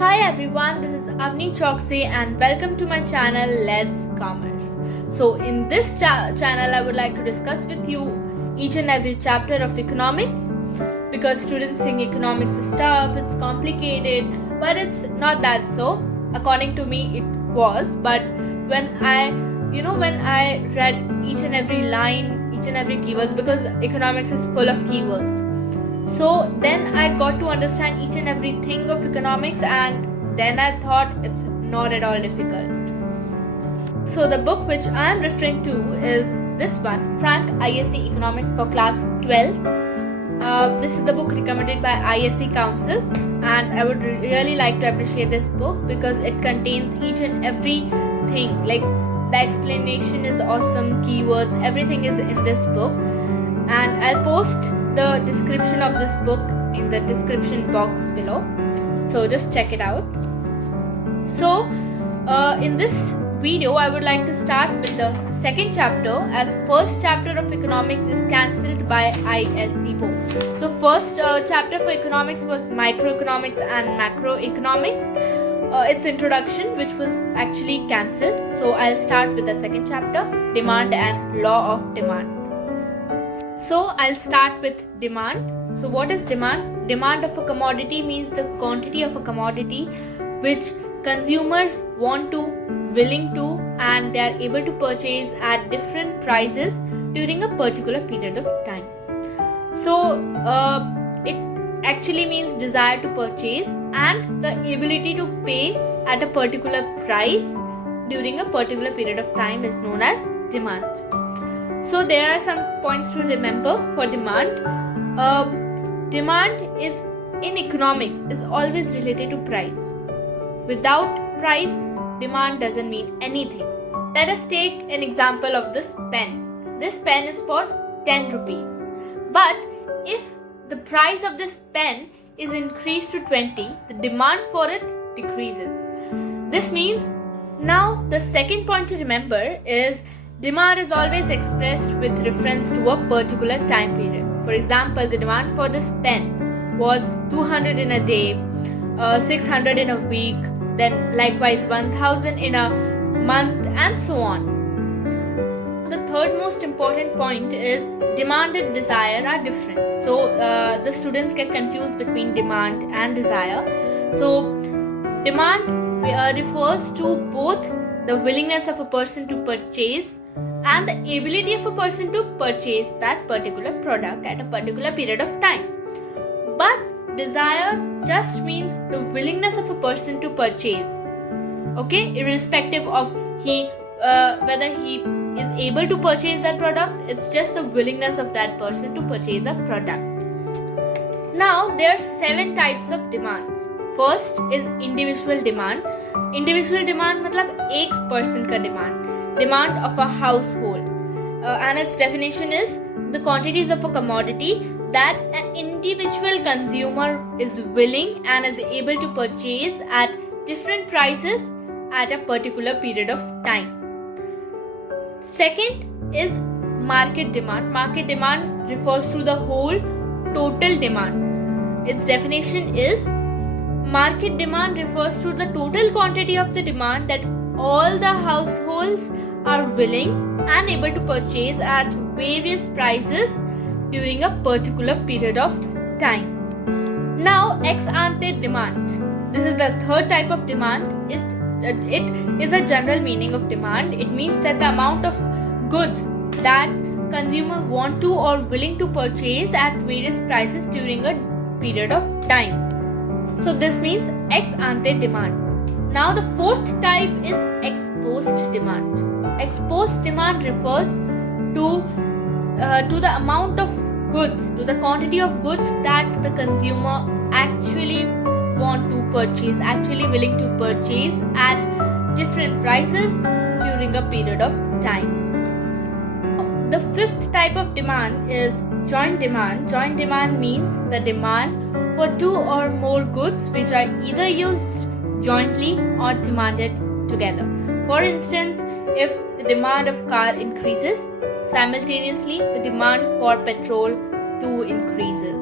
Hi everyone, this is Avni Chokse and welcome to my channel Let's Commerce. So in this channel I would like to discuss with you each and every chapter of economics, because students think economics is tough, it's complicated, but it's not that so. According to me it was, but when I read each and every line, each and every keywords, because economics is full of keywords. So then I got to understand each and everything of economics, and then I thought it's not at all difficult. So the book which I am referring to is this one, Frank ISC Economics for Class 12. This is the book recommended by ISC Council, and I would really like to appreciate this book because it contains each and everything. Like the explanation is awesome, keywords, everything is in this book, and I'll post the description of this book in the description box below, so just check it out. So in this video I would like to start with the second chapter, as first chapter of economics is cancelled by ISC board. So first chapter for economics was microeconomics and macroeconomics, its introduction, which was actually cancelled. So I'll start with the second chapter, demand and law of demand. So I'll start with demand. So what is demand? Demand of a commodity means the quantity of a commodity which consumers want to, willing to, and they are able to purchase at different prices during a particular period of time. So it actually means desire to purchase and the ability to pay at a particular price during a particular period of time is known as demand. So there are some points to remember for demand. Demand is in economics is always related to price. Without price, demand doesn't mean anything. Let us take an example of this pen. This pen is for 10 rupees. But if the price of this pen is increased to 20, the demand for it decreases. This means, now the second point to remember is demand is always expressed with reference to a particular time period. For example, the demand for this pen was 200 in a day, 600 in a week, then likewise 1000 in a month, and so on. The third most important point is demand and desire are different. So the students get confused between demand and desire. So demand refers to both the willingness of a person to purchase and the ability of a person to purchase that particular product at a particular period of time. But desire just means the willingness of a person to purchase. Okay, irrespective of whether he is able to purchase that product, it's just the willingness of that person to purchase a product. Now there are 7 types of demands. First is individual demand. Individual demand मतलब एक person का demand. Demand of a household, and its definition is the quantities of a commodity that an individual consumer is willing and is able to purchase at different prices at a particular period of time. Second is market demand. Market demand refers to the whole total demand. Its definition is market demand refers to the total quantity of the demand that all the households are willing and able to purchase at various prices during a particular period of time. Now, ex ante demand. This is the third type of demand. It is a general meaning of demand. It means that the amount of goods that consumer want to or willing to purchase at various prices during a period of time. So this means ex ante demand. Now the fourth type is ex post demand. Ex post demand refers to the amount of goods, to the quantity of goods that the consumer actually want to purchase, actually willing to purchase at different prices during a period of time. The fifth type of demand is joint demand. Joint demand means the demand for 2 or more goods which are either used jointly or demanded together. For instance, if the demand of car increases, simultaneously the demand for petrol too increases.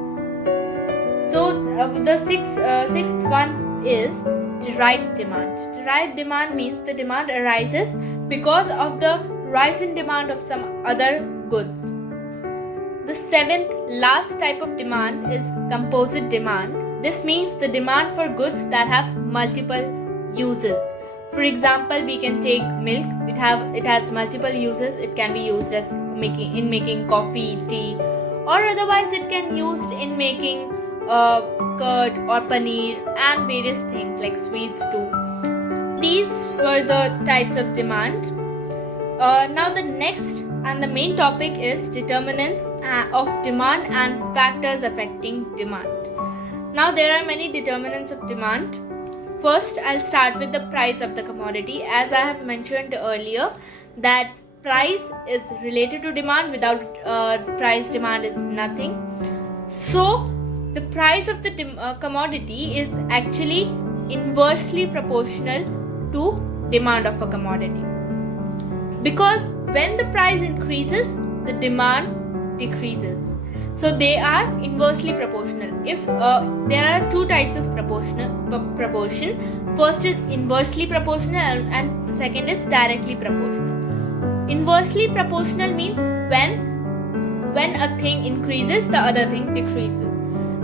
So the sixth one is derived demand. Derived demand means the demand arises because of the rise in demand of some other goods. The seventh last type of demand is composite demand. This means the demand for goods that have multiple uses. For example, we can take milk. It has multiple uses. It can be used as making coffee, tea, or otherwise it can used in making curd or paneer and various things like sweets too. These were the types of demand. Now the next and the main topic is determinants of demand and factors affecting demand. Now there are many determinants of demand. First, I'll start with the price of the commodity. As I have mentioned earlier, that price is related to demand. Without price, demand is nothing. So the price of the commodity is actually inversely proportional to demand of a commodity, because when the price increases, the demand decreases. So they are inversely proportional. If there are two types of proportion, first is inversely proportional and second is directly proportional. Inversely proportional means when a thing increases, the other thing decreases,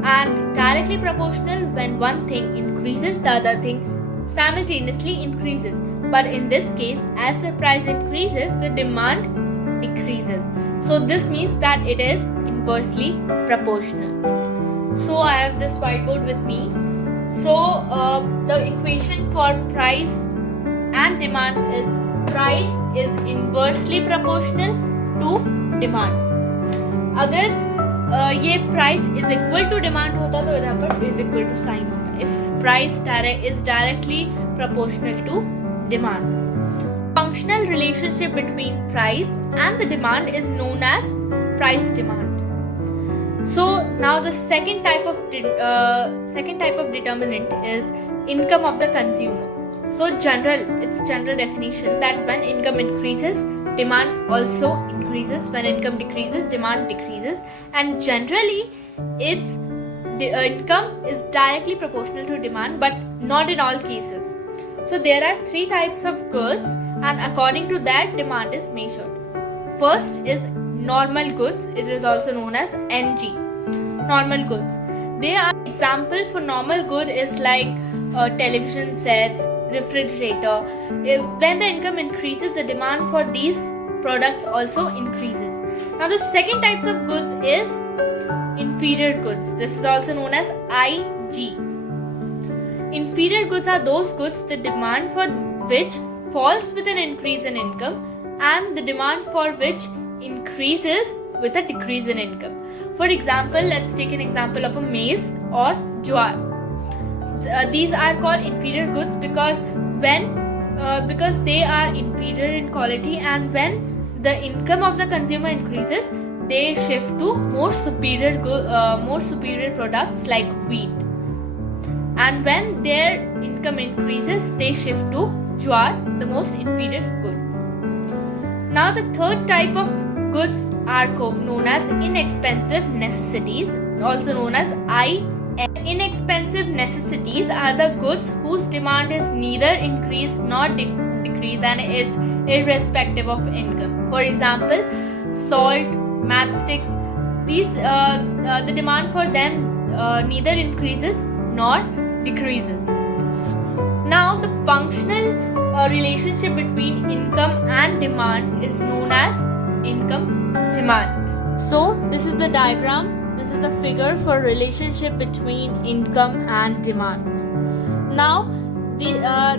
and directly proportional when one thing increases, the other thing simultaneously increases. But in this case, as the price increases, the demand decreases. So this means that it is inversely proportional. So I have this whiteboard with me. So the equation for price and demand is price is inversely proportional to demand. अगर ये price is equal to demand होता तो यहाँ पर is equal to sign होता. If price is directly proportional to demand. Functional relationship between price and the demand is known as price demand. So now the second type of determinant is income of the consumer. So its general definition that when income increases, demand also increases. When income decreases, demand decreases, and generally its income is directly proportional to demand, but not in all cases. So there are three types of goods, and according to that, demand is measured. First is normal goods. It is also known as NG. Normal goods. They are example for normal good is like television sets, refrigerator. When the income increases, the demand for these products also increases. Now the second types of goods is inferior goods. This is also known as IG. Inferior goods are those goods the demand for which falls with an increase in income and the demand for which increases with a decrease in income. For example, let's take an example of a maize or jowar. These are called inferior goods because they are inferior in quality, and when the income of the consumer increases, they shift to more superior products like wheat. And when their income increases, they shift to jowar, the most inferior goods. Now the third type of goods are known as inexpensive necessities, also known as IN. Inexpensive necessities are the goods whose demand is neither increased nor decreased, and it's irrespective of income. For example, salt, matchsticks. These the demand for them neither increases nor decreases. Now the functional relationship between income and demand is known as income demand. So this is the diagram. This is the figure for relationship between income and demand. Now there are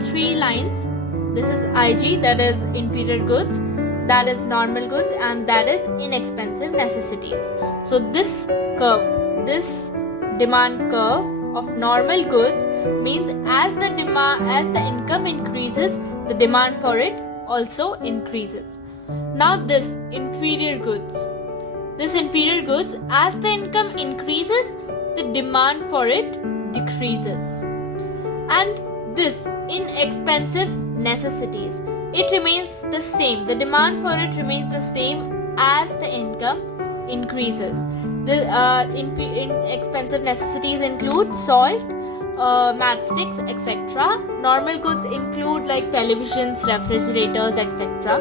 three lines. This is IG, that is inferior goods, that is normal goods, and that is inexpensive necessities. So this demand curve of normal goods means as the income increases, the demand for it also increases. Now this inferior goods, as the income increases, the demand for it decreases. And this inexpensive necessities, it remains the same. The demand for it remains the same as the income increases. The inexpensive necessities include salt, matchsticks, etc. Normal goods include like televisions, refrigerators, etc.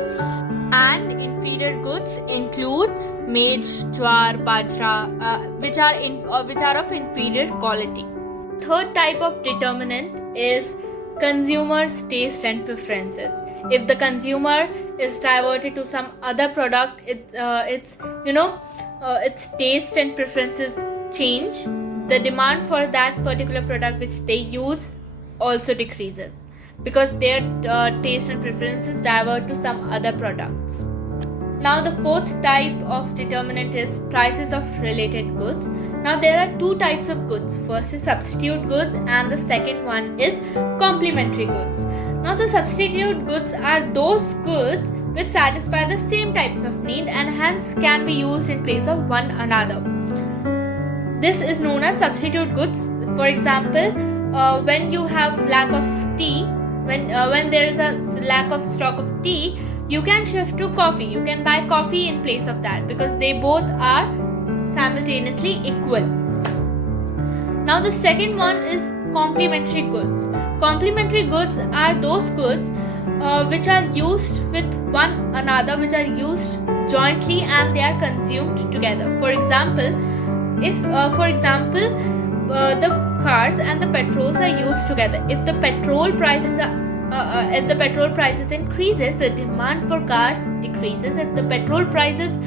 And inferior goods include maize, jowar, bajra, which are of inferior quality. Third type of determinant is consumers' taste and preferences. If the consumer is diverted to some other product, its taste and preferences change. The demand for that particular product which they use also decreases because their taste and preferences divert to some other products. Now the fourth type of determinant is prices of related goods. Now there are two types of goods. First is substitute goods and the second one is complementary goods. Now the substitute goods are those goods which satisfy the same types of need and hence can be used in place of one another. This is known as substitute goods. For example, when you have lack of tea, when there is a lack of stock of tea, you can shift to coffee. You can buy coffee in place of that because they both are simultaneously equal. Now the second one is complementary goods. Complementary goods are those goods which are used with one another, which are used jointly and they are consumed together. For example, if the cars and the petrols are used together, if the petrol prices increases, the demand for cars decreases. If the petrol prices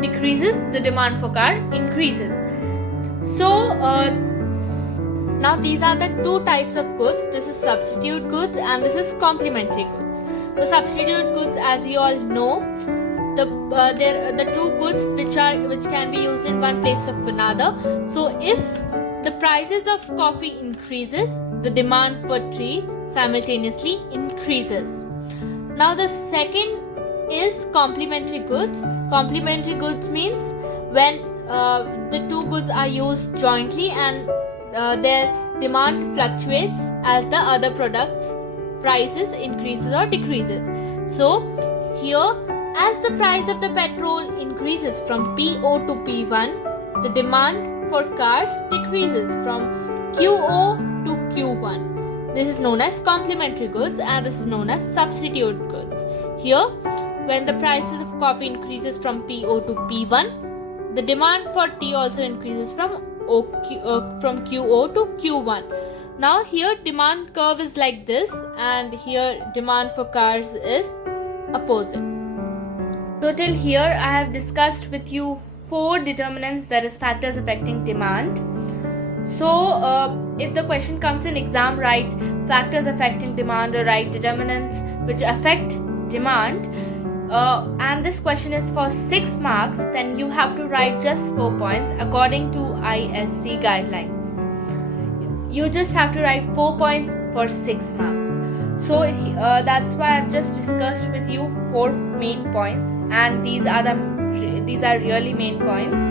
decreases, the demand for car increases. So now these are the two types of goods. This is substitute goods and this is complementary goods. So substitute goods, as you all know, the two goods which can be used in one place of another. So if the prices of coffee increases, the demand for tea simultaneously increases. Now the second is complementary goods. Complementary goods means when the two goods are used jointly and their demand fluctuates as the other products prices increases or decreases. So here, as the price of the petrol increases from P0 to P1, the demand for cars decreases from QO to Q1. This is known as complementary goods and this is known as substitute goods. Here, when the prices of coffee increases from P0 to P1, the demand for tea also increases from QO to Q1. Now here demand curve is like this and here demand for cars is opposite. So till here I have discussed with you 4 determinants, that is factors affecting demand. So if the question comes in exam, write factors affecting demand or write determinants which affect demand, and this question is for 6 marks, then you have to write just 4 points according to ISC guidelines. You just have to write 4 points for 6 marks. So that's why I've just discussed with you 4 main points, and these are really main points.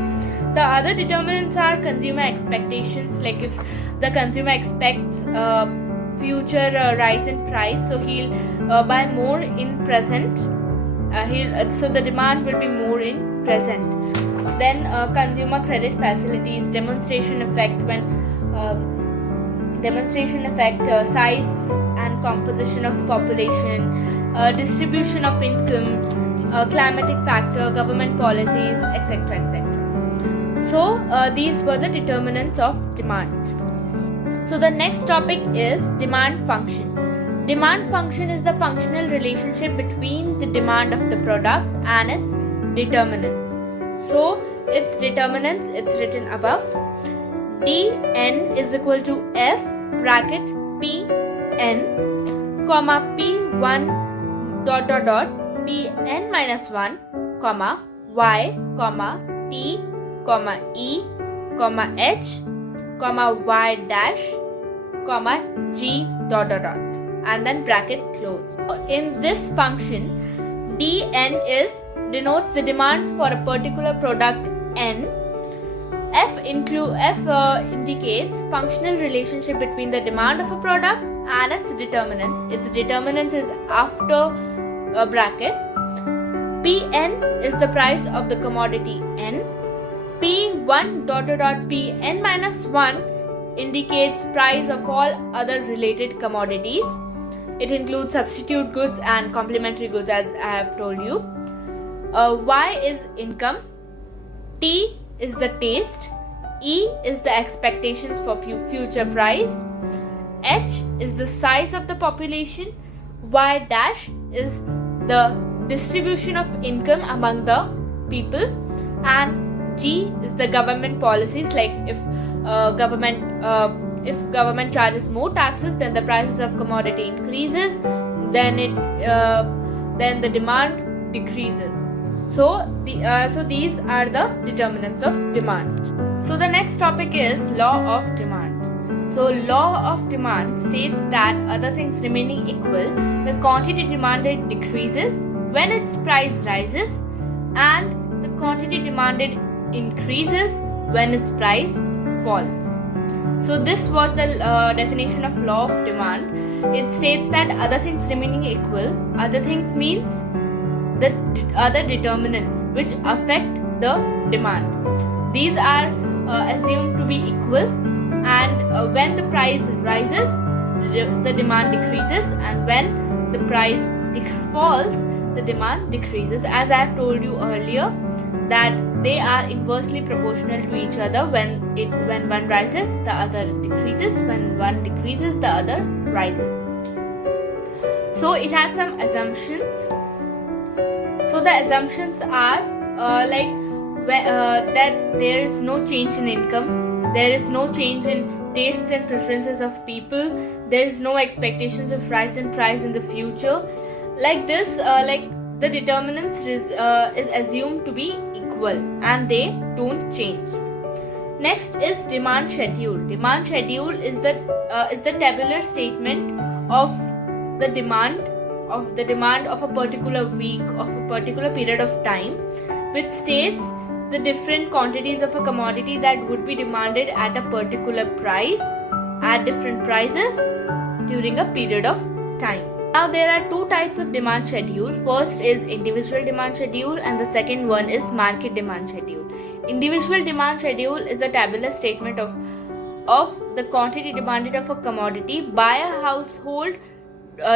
The other determinants are consumer expectations, like if the consumer expects future rise in price, so he'll buy more in present. So the demand will be more in present. Then consumer credit facilities, demonstration effect, size and composition of population, distribution of income, climatic factor, government policies, etc. etc. So these were the determinants of demand. So the next topic is demand function. Demand function is the functional relationship between the demand of the product and its determinants. So its determinants, it's written above. Dn is equal to F bracket Pn comma P1 dot dot dot Pn minus 1 comma Y comma T comma E comma H comma Y dash comma G dot dot dot, and then bracket close. In this function, Dn denotes the demand for a particular product N. F indicates functional relationship between the demand of a product and its determinants. Its determinants is after a bracket. Pn is the price of the commodity N. P1 dot dot dot Pn minus 1 indicates price of all other related commodities. It includes substitute goods and complementary goods, as I have told you. Y is income, T is the taste, E is the expectations for future price, H is the size of the population, Y dash is the distribution of income among the people, and G is the government policies, like if government charges more taxes, then the prices of commodity increases, then the demand decreases. So these are the determinants of demand. So the next topic is law of demand. So law of demand states that other things remaining equal, the quantity demanded decreases when its price rises, and the quantity demanded increases when its price falls. So this was the definition of law of demand. It states that other things remaining equal, other things means the other determinants which affect the demand. These are assumed to be equal, and when the price rises, the demand decreases, and when the price falls, the demand decreases. As I have told you earlier, that they are inversely proportional to each other. When one rises, the other decreases. When one decreases, the other rises. So it has some assumptions. So the assumptions are that there is no change in income, there is no change in tastes and preferences of people, there is no expectations of rise in price in the future. Like this, the determinants is assumed to be equal and they don't change. Next is demand schedule. Demand schedule is the tabular statement of the demand of a particular week, of a particular period of time, which states the different quantities of a commodity that would be demanded at a particular price at different prices during a period of time. Now there are two types of demand schedule. First is individual demand schedule and the second one is market demand schedule. Individual demand schedule is a tabular statement of the quantity demanded of a commodity by a household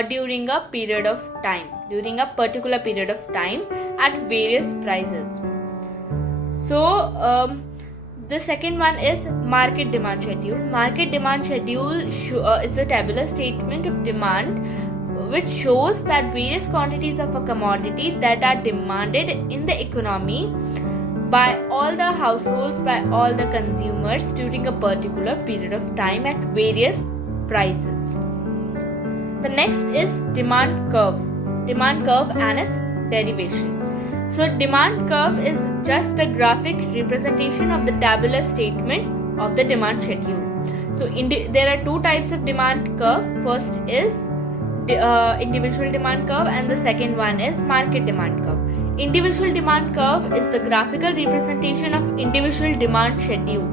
during a period of time, during a particular period of time at various prices. So the second one is market demand schedule. Market demand schedule is a tabular statement of demand which shows that various quantities of a commodity that are demanded in the economy by all the households, by all the consumers during a particular period of time at various prices. The next is demand curve and its derivation. So demand curve is just the graphic representation of the tabular statement of the demand schedule. So there are two types of demand curve. First is individual demand curve and the second one is market demand curve. Individual demand curve is the graphical representation of individual demand schedule,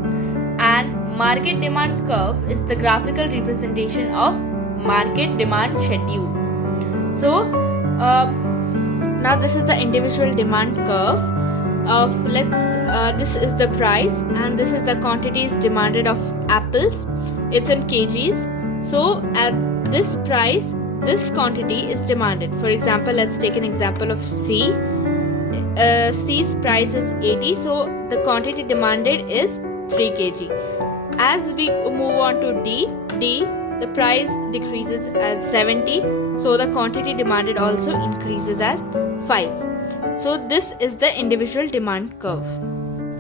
and market demand curve is the graphical representation of market demand schedule. So now this is the individual demand curve of this is the price and this is the quantities demanded of apples. It's in kgs. So at this price, this quantity is demanded. For example, let's take an example of C. C's price is 80, so the quantity demanded is 3 kg. As we move on to D, the price decreases as 70, so the quantity demanded also increases as 5. So this is the individual demand curve.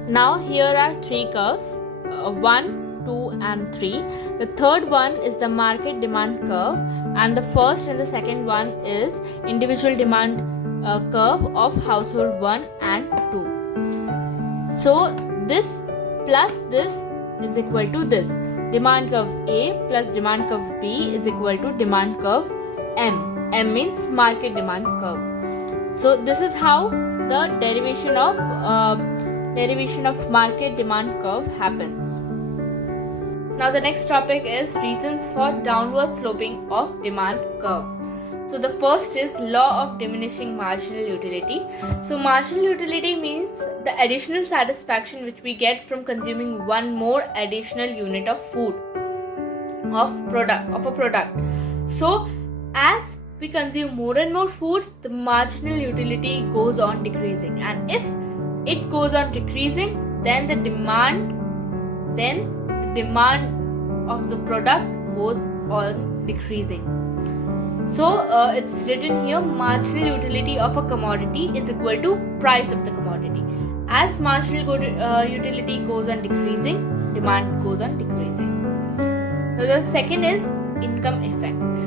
Now here are three curves, 1, 2 and 3. The third one is the market demand curve and the first and the second one is individual demand curve of household 1 and 2. So this plus this is equal to this. Demand curve A plus demand curve B is equal to demand curve M. M means market demand curve. So this is how the derivation of market demand curve happens. Now the next topic is reasons for downward sloping of demand curve. So the first is law of diminishing marginal utility. So marginal utility means the additional satisfaction which we get from consuming one more additional unit of food, of a product. So as we consume more and more food, the marginal utility goes on decreasing, and if it goes on decreasing, then the demand of the product goes on decreasing. So it's written here, marginal utility of a commodity is equal to price of the commodity. As marginal utility goes on decreasing, demand goes on decreasing. Now the second is income effect.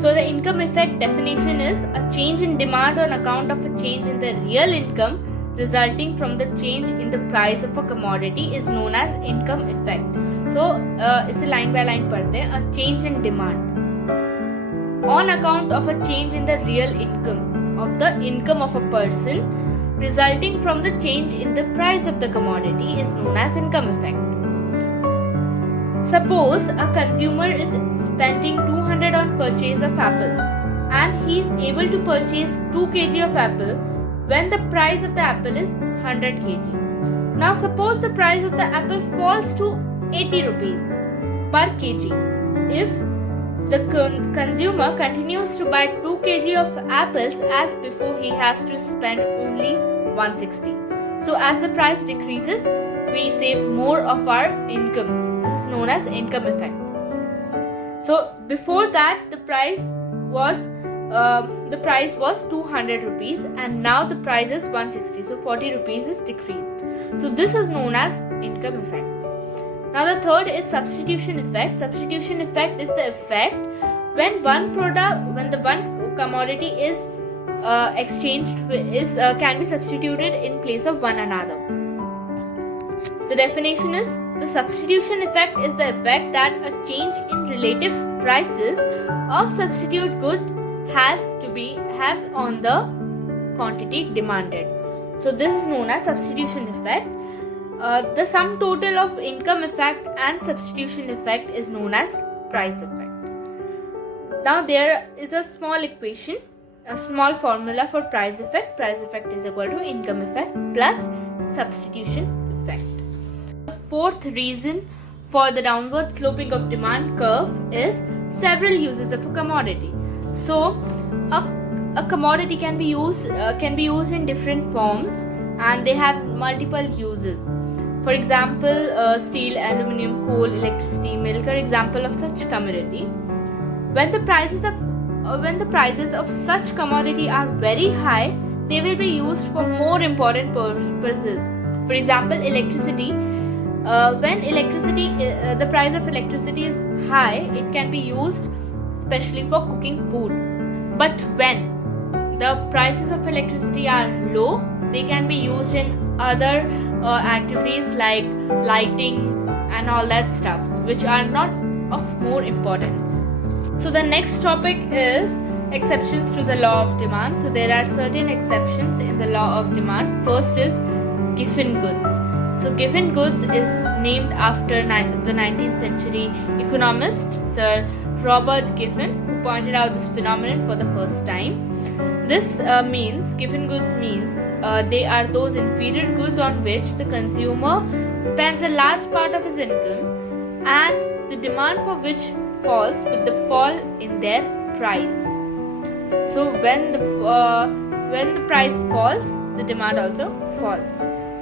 So the income effect definition is a change in demand on account of a change in the real income resulting from the change in the price of a commodity is known as income effect. So इसे line by line पढ़ते हैं. A change in demand on account of a change in the real income of a person resulting from the change in the price of the commodity is known as income effect. Suppose a consumer is spending 200 on purchase of apples and he is able to purchase 2 kg of apple when the price of the apple is 100 kg. Now suppose the price of the apple falls to 80 rupees per kg. If the consumer continues to buy 2 kg of apples as before, he has to spend only 160. So as the price decreases, we save more of our income. This is known as income effect. So before that, the price was 200 rupees and now the price is 160. So 40 rupees is decreased. So this is known as income effect. Now the third is substitution effect. Substitution effect is the effect when the one commodity is can be substituted in place of one another. The definition is, the substitution effect is the effect that a change in relative prices of substitute good has on the quantity demanded. So this is known as substitution effect. The sum total of income effect and substitution effect is known as price effect. Now there is a small equation, a small formula for price effect. Price effect is equal to income effect plus substitution effect. The fourth reason for the downward sloping of demand curve is several uses of a commodity. So a commodity can be used in different forms and they have multiple uses. For example, steel, aluminium, coal, electricity, milk are example of such commodity. When the prices of such commodity are very high, they will be used for more important purposes. For example, electricity. When the price of electricity is high, it can be used especially for cooking food. But when the prices of electricity are low, they can be used in other activities like lighting and all that stuffs, which are not of more importance. So the next topic is exceptions to the law of demand. So there are certain exceptions in the law of demand. First is given goods. So given goods is named after the 19th century economist Sir Robert Giffen, who pointed out this phenomenon for the first time. This given goods means they are those inferior goods on which the consumer spends a large part of his income and the demand for which falls with the fall in their price. So when the price falls, the demand also falls.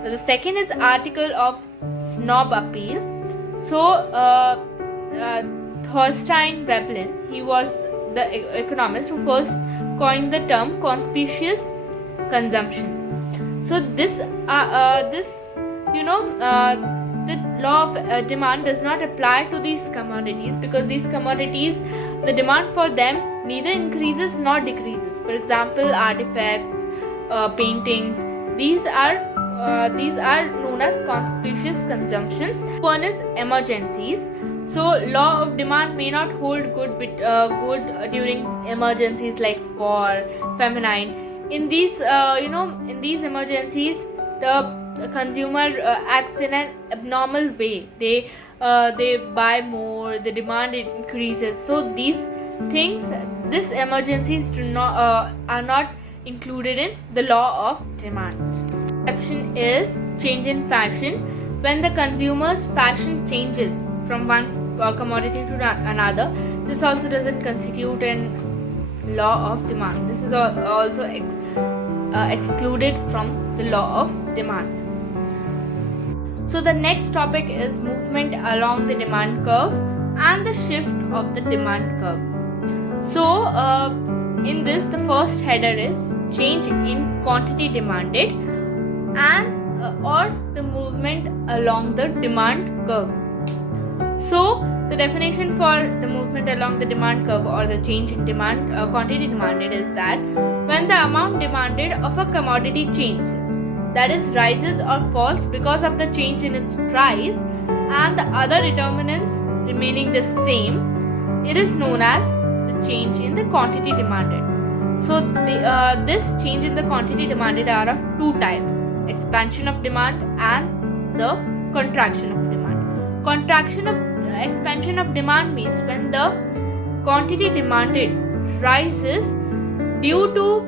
So the second is article of snob appeal. So Thorstein Veblen, he was the economist who first coined the term conspicuous consumption. So the law of demand does not apply to these commodities because these commodities, the demand for them neither increases nor decreases. For example, artifacts, paintings, these are known as conspicuous consumptions. One is emergencies. So law of demand may not hold good during emergencies like war, famine. In these emergencies, the consumer acts in an abnormal way. They buy more, the demand increases. So these things, these emergencies are not included in the law of demand. Exception is change in fashion. When the consumer's fashion changes from one commodity to another, this also doesn't constitute an law of demand. This is also excluded from the law of demand. So the next topic is movement along the demand curve and the shift of the demand curve. So in this, the first header is change in quantity demanded and or the movement along the demand curve. So the definition for the movement along the demand curve or the change in demand quantity demanded is that when the amount demanded of a commodity changes, that is rises or falls because of the change in its price and the other determinants remaining the same, it is known as the change in the quantity demanded. So this change in the quantity demanded are of two types: expansion of demand and the contraction of demand. Expansion of demand means when the quantity demanded rises due to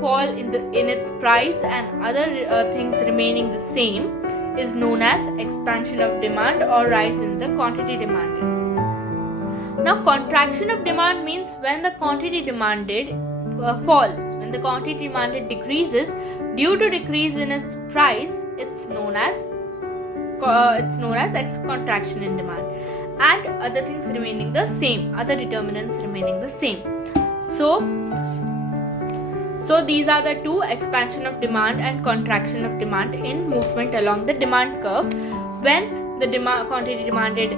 fall in its price and other things remaining the same is known as expansion of demand or rise in the quantity demanded. Now contraction of demand means when the quantity demanded falls. When the quantity demanded decreases due to decrease in its price, it's known as contraction in demand, and other things remaining the same, other determinants remaining the same. So these are the two: expansion of demand and contraction of demand in movement along the demand curve. When the quantity demanded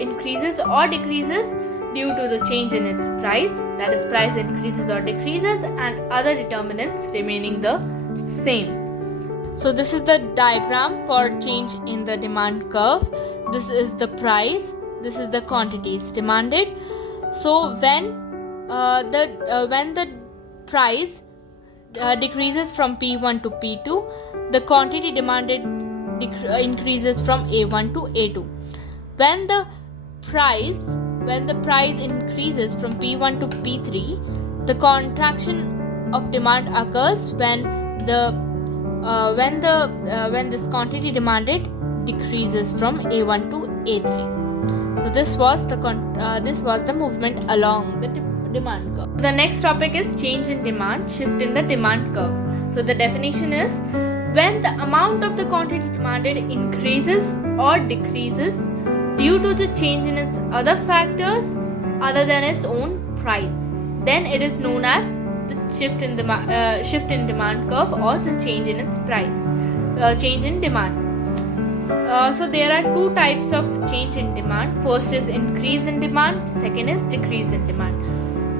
increases or decreases due to the change in its price, that is price increases or decreases, and other determinants remaining the same. So this is the diagram for change in the demand curve. This is the price, this is the quantities demanded. So when the price decreases from P1 to P2, the quantity demanded increases from A1 to A2. When the price increases from P1 to P3, the contraction of demand occurs when this quantity demanded decreases from A1 to A3. So this was the movement along the demand curve. The next topic is change in demand, shift in the demand curve. So the definition is when the amount of the quantity demanded increases or decreases due to the change in its other factors other than its own price, then it is known as the shift in demand curve or the change in its price, change in demand. So there are two types of change in demand. First is increase in demand, second is decrease in demand.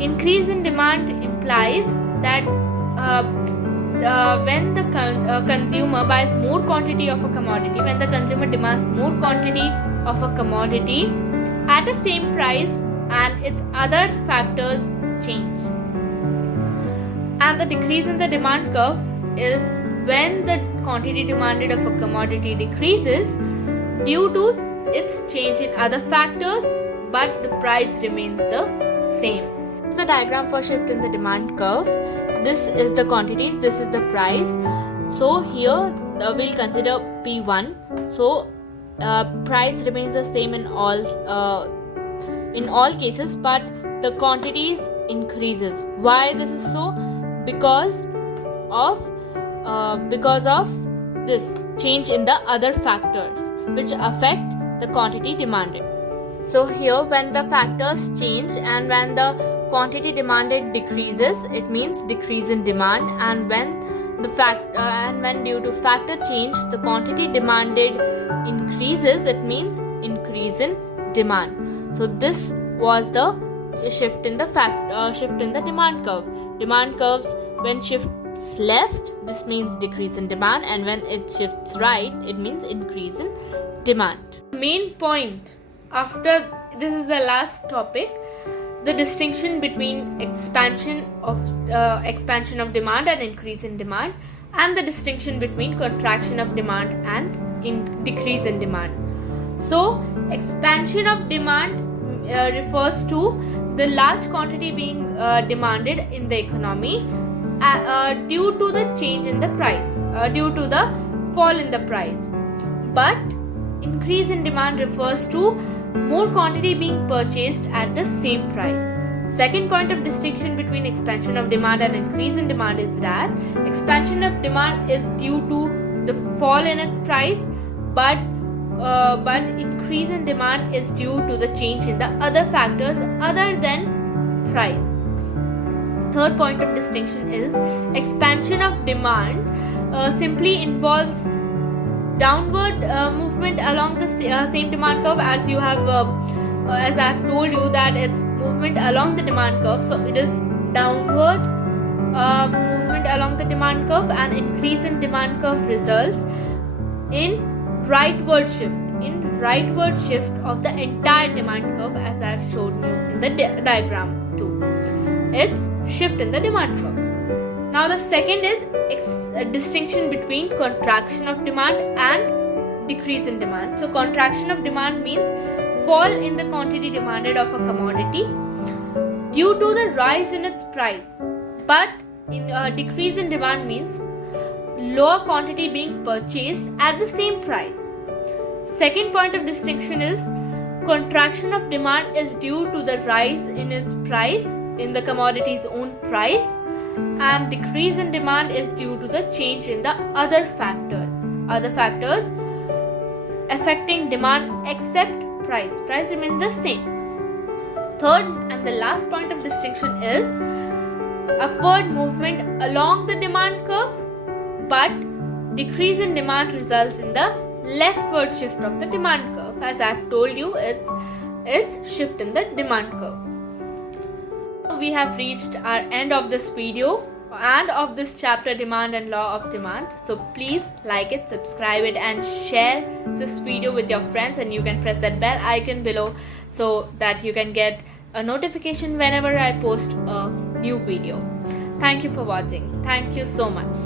Increase in demand implies that when the consumer buys more quantity of a commodity, when the consumer demands more quantity of a commodity at the same price and its other factors change. And the decrease in the demand curve is when the quantity demanded of a commodity decreases due to its change in other factors, but the price remains the same. This is the diagram for shift in the demand curve. This is the quantities, this is the price. So here we'll consider P1. So price remains the same in all cases, but the quantities increases. Why this is so? Because of this change in the other factors which affect the quantity demanded. So here when the factors change and when the quantity demanded decreases, it means decrease in demand, and when due to factor change the quantity demanded increases, it means increase in demand. So this was the shift in the demand curve. Demand curves, when shifts left, this means decrease in demand, and when it shifts right, it means increase in demand. Main point after this is the last topic, the distinction between expansion of demand and increase in demand, and the distinction between contraction of demand and decrease in demand. So expansion of demand refers to the large quantity being demanded in the economy due to the change in the price, due to the fall in the price. But increase in demand refers to more quantity being purchased at the same price. Second point of distinction between expansion of demand and increase in demand is that expansion of demand is due to the fall in its price, but increase in demand is due to the change in the other factors other than price. Third point of distinction is expansion of demand simply involves downward movement along the same demand curve, as you have as I have told you that it's movement along the demand curve, so it is downward movement along the demand curve, and increase in demand curve results in rightward shift of the entire demand curve, as I have shown you in the diagram too. It's shift in the demand curve. Now the second is distinction between contraction of demand and decrease in demand. So contraction of demand means fall in the quantity demanded of a commodity due to the rise in its price, but decrease in demand means lower quantity being purchased at the same price. Second point of distinction is contraction of demand is due to the rise in its price, in the commodity's own price, and decrease in demand is due to the change in the other factors affecting demand except price. Price remains the same. Third and the last point of distinction is upward movement along the demand curve, but decrease in demand results in the leftward shift of the demand curve. As I have told you, it's shift in the demand curve. We have reached our end of this video and of this chapter, Demand and Law of Demand. So please like it, subscribe it, and share this video with your friends, and you can press that bell icon below so that you can get a notification whenever I post a new video. Thank you for watching. Thank you so much.